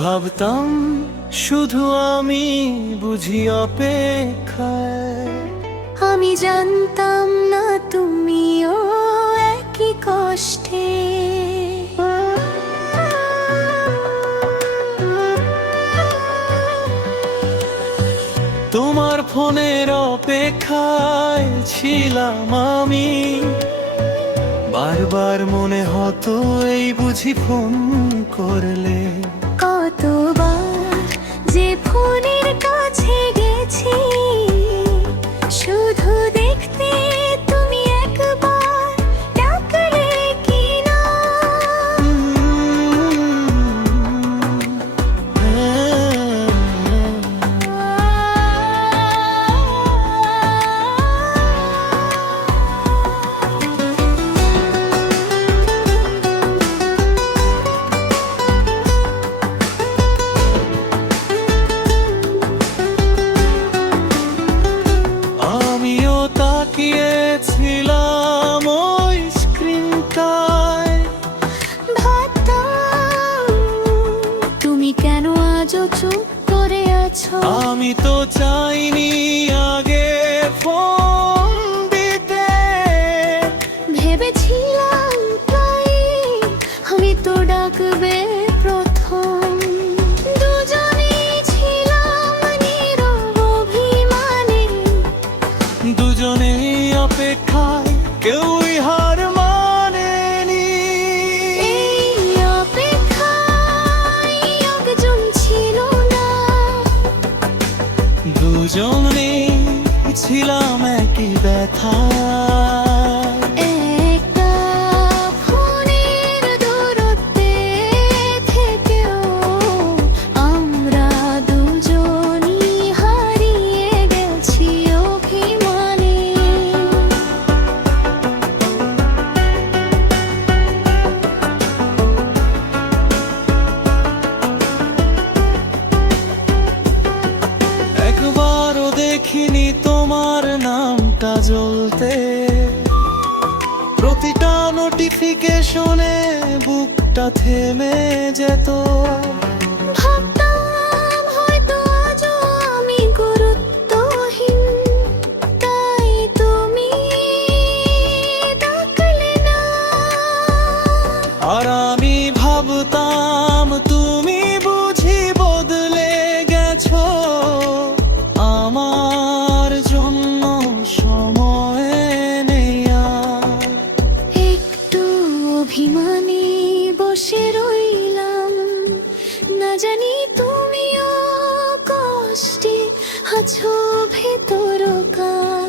ভাবতাম শুধু আমি বুঝি অপেক্ষায়, আমি জানতাম না তুমিও একই কষ্টে। তোমার ফোনের অপেক্ষায় ছিলাম আমি, বারবার মনে হতো এই বুঝি ফোন করলে। কতবার যে ফোনের কাছে গেছি, শুধু দেখতে তুমি একবার ডাকলে কি না। আমিও তাকিয়েছিলাম ওই স্ক্রিনটায়, ভাবতাম তুমি কেন আজও চুপ করে আছো। আমি তো চাইনি আগে ফোন দিতে, ভেবেছিলাম তাই আমি তো ডাকবে প্রথম। দুজনেই ছিলাম নীরব অভিমানী, দুজনেই অপেক্ষায় কেউই হার মানেনি। এই অপেক্ষায় একজন ছিল না, দুজনেই ছিলাম একই ব্যথা। একটা ফোনের দূরত্বে থেকেও আমরা দুজনই হারিয়ে গেছি অভিমানে। একবারও দেখিনি তোমার নামটা জ্বলতে, প্রতিটা নোটিফিকেশনে বুকটা থেমে যেত। ভাবতাম হয়তো আজও আমি গুরুত্বহীন, তাই তুমি ডাকলে না। আর আমি ভাবতাম তুমি বুঝি বদলে গেছো, আমার জন্য সময় নেই আর। একটু অভিমানী বসে রইলাম, না জানি তুমিও কষ্টে আছো ভেতরকার।